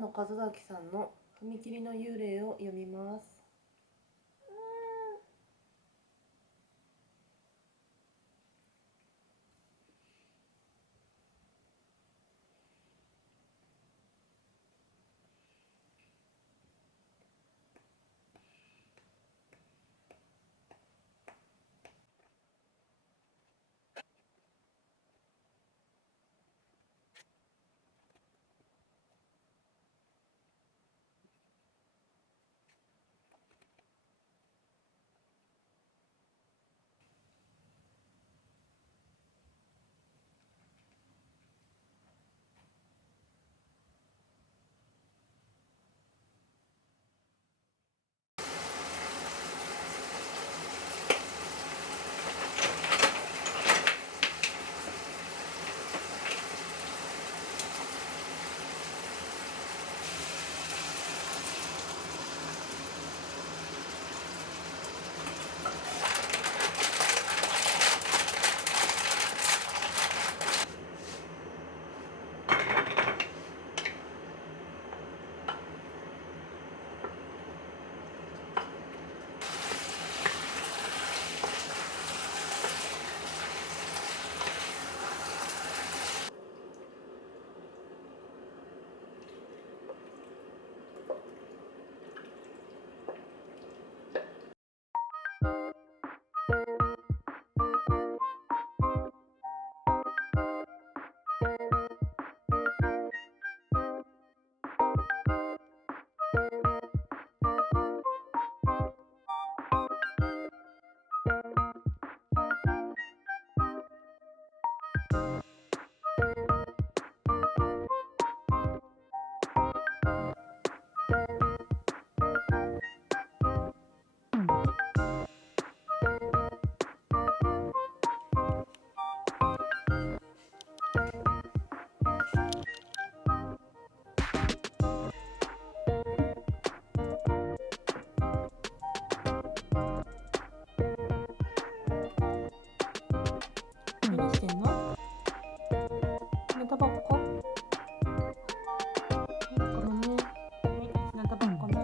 野和明さんの踏切の幽霊を読みます。何してんの？ひなたぼっこ？ごめんね。ひなたぼっこね。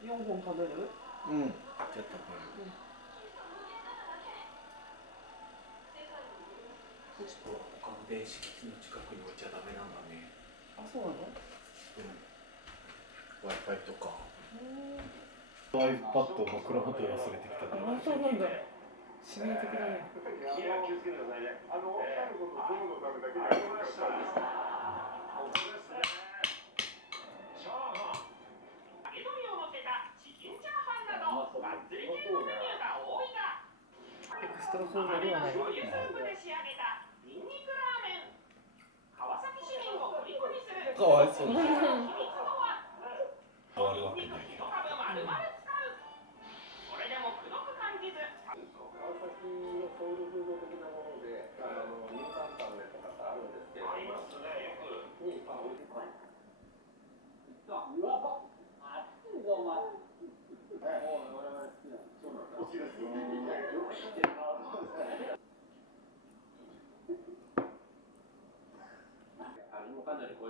4本食べる？うん。ちょっとこれ。ちょっと他の電子機器の近くに置いちゃダメなんだね。あ、そうなの？Wi-Fi とか。iPad を枕元に忘れてきた。あ、そうなんだ。致命的だね。いや、気をつけてくださいね。奥さんのことをどうのためだけにありました。ここですね。チャーハン。揚げ鶏を乗せたチキンチャーハンなどがっつり系のメニューが多いが、エクストラソーダではない。醤油スープで仕上げたニンニクラーメン。川崎市民を虜にするかわいそう。秘密とは？変わるわけないよ。一株丸々使う。それでもくどく感じず。川崎のソウルフード的なもので、ニュータンタンメンとかあるんですけど。ありますね、よく。に、おいしい。うわ、熱いぞ、お前。もう我々好きなんです。好きです。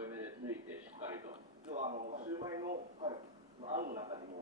細い目で抜いてしっかりと。シューマイのあんの中にも。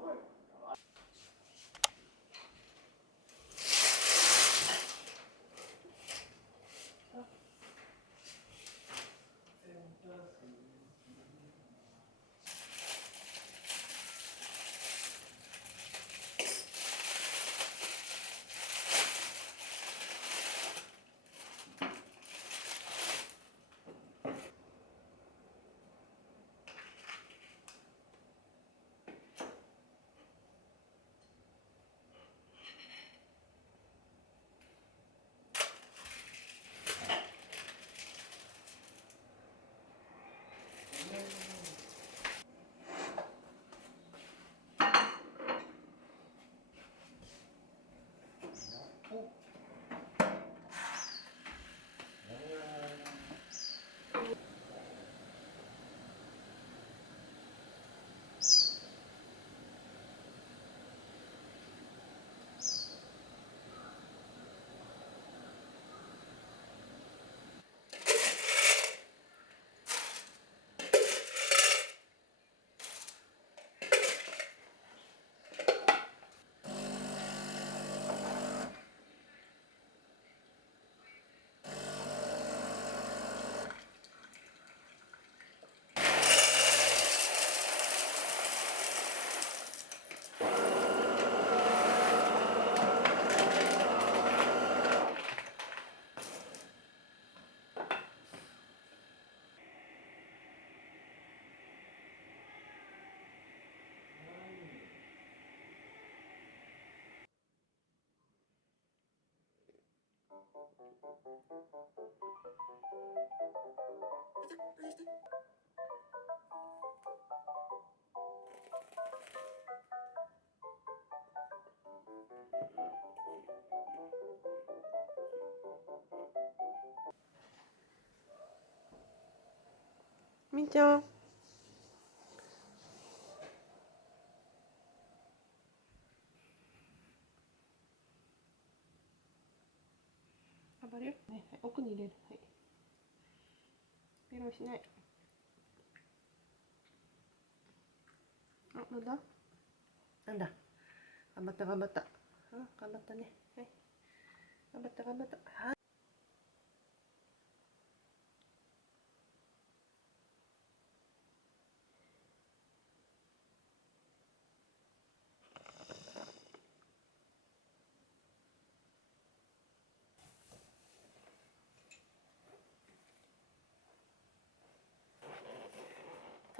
みーちゃん。暴れるね、はい、奥に入れる。はい。ペロしない。あ、なんだ。なんだ。頑張った、頑張った。頑張ったね。はい。頑張った、頑張った。はい。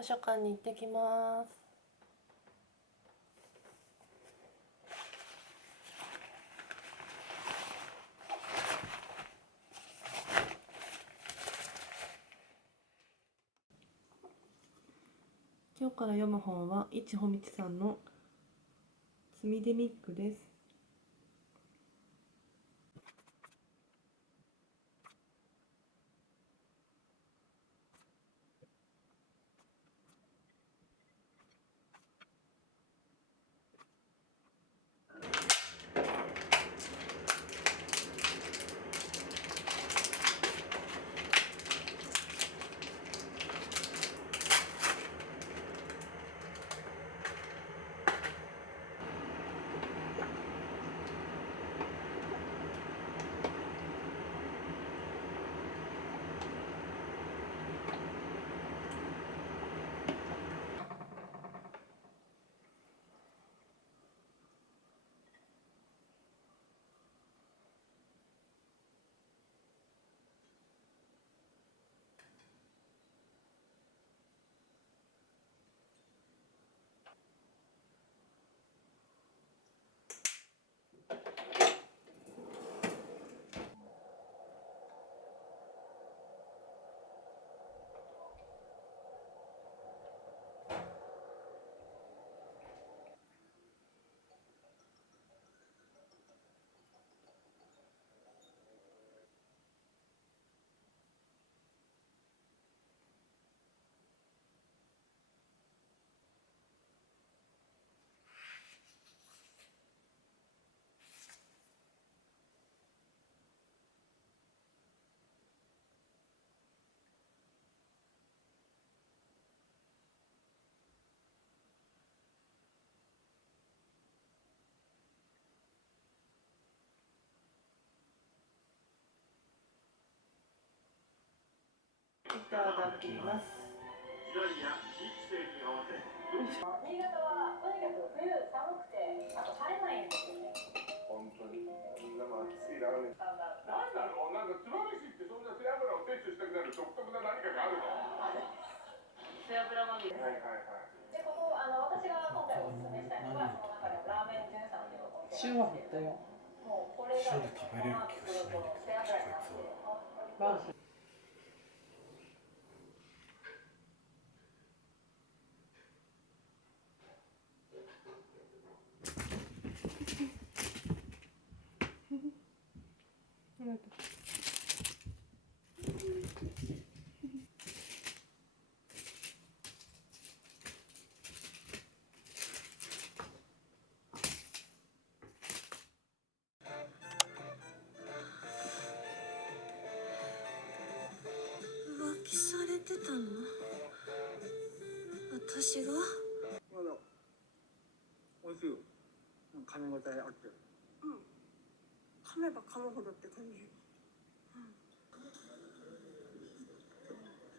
図書館に行ってきます。今日から読む本は一穂道さんの「ツミデミック」です。ただきます。時代や地域性に合わせ新潟はとにかく冬寒くて、あと晴れないんですよね。本当にみんなも暑いラーメンなんだなんだろうなんかつまみしってそんな背脂を摂取したくなる独特な何かがあるの背脂まみれ。はいはいはいで、ここ私が今回おすすめしたいのが、その中でもラーメン純さんっていうお店塩は振ったよ。なんですけれども、もうこれが塩で食べれる気がしないんだけど、背脂になってバース。浮気されてたの？私が？まだ美味しいよ。噛み応えあって。噛めば噛むほどって感じ。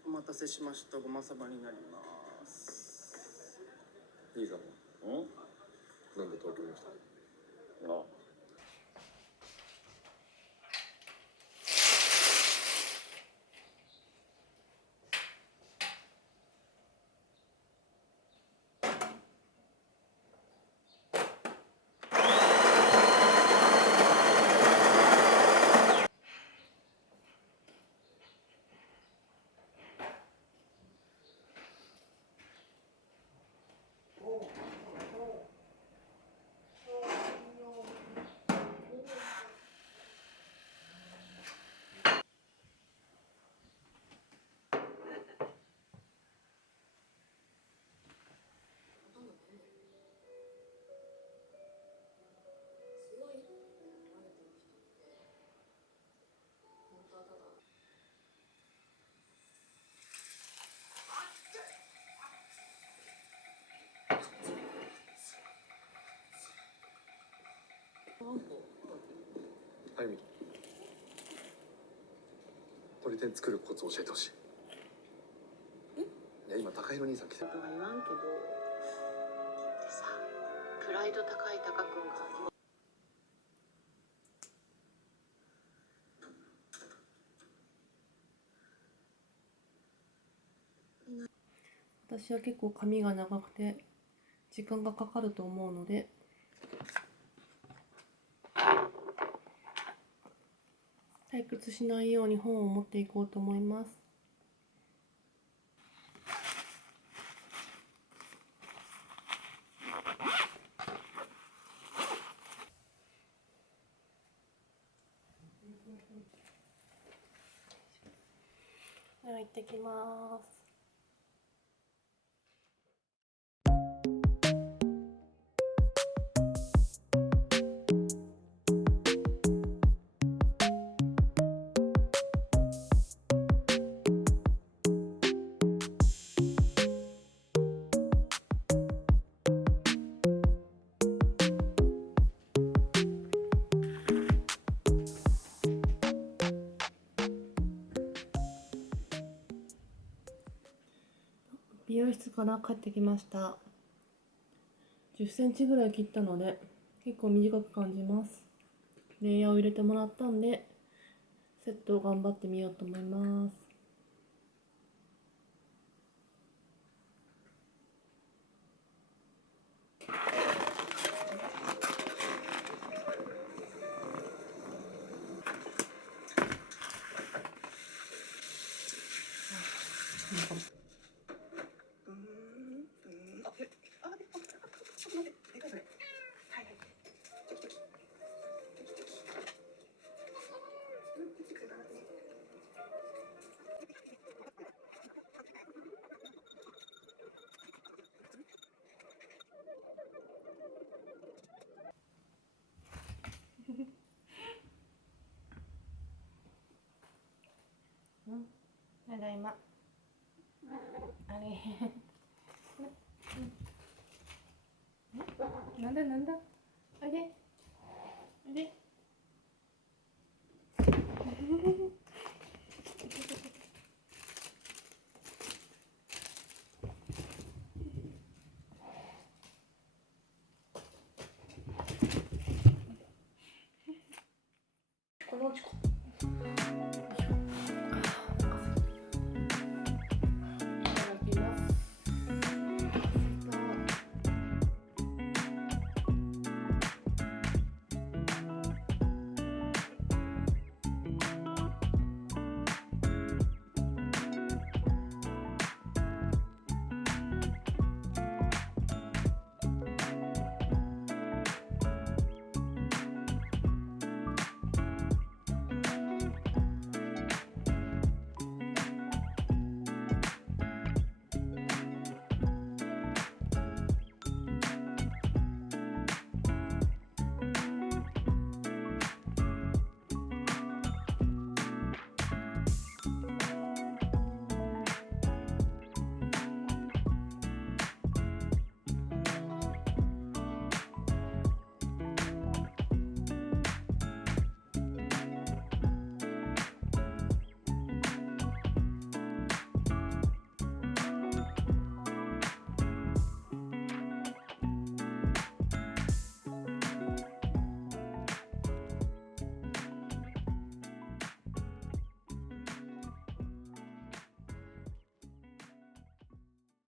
お待たせしました。ごまさばになります。兄さんもなんで東京に来たの？ああ。あゆみ、鶏天作るコツ教えてほしい。いや今高弘兄さん来てる。とは言わんけど。でさ、プライド高いタカ君が。私は結構髪が長くて時間がかかると思うので、退屈しないように本を持っていこうと思います。では行ってきます。美容室から帰ってきました。10センチぐらい切ったので結構短く感じます。レイヤーを入れてもらったんでセットを頑張ってみようと思います。ただいま。あれなんだなんだ、あれあれのちこ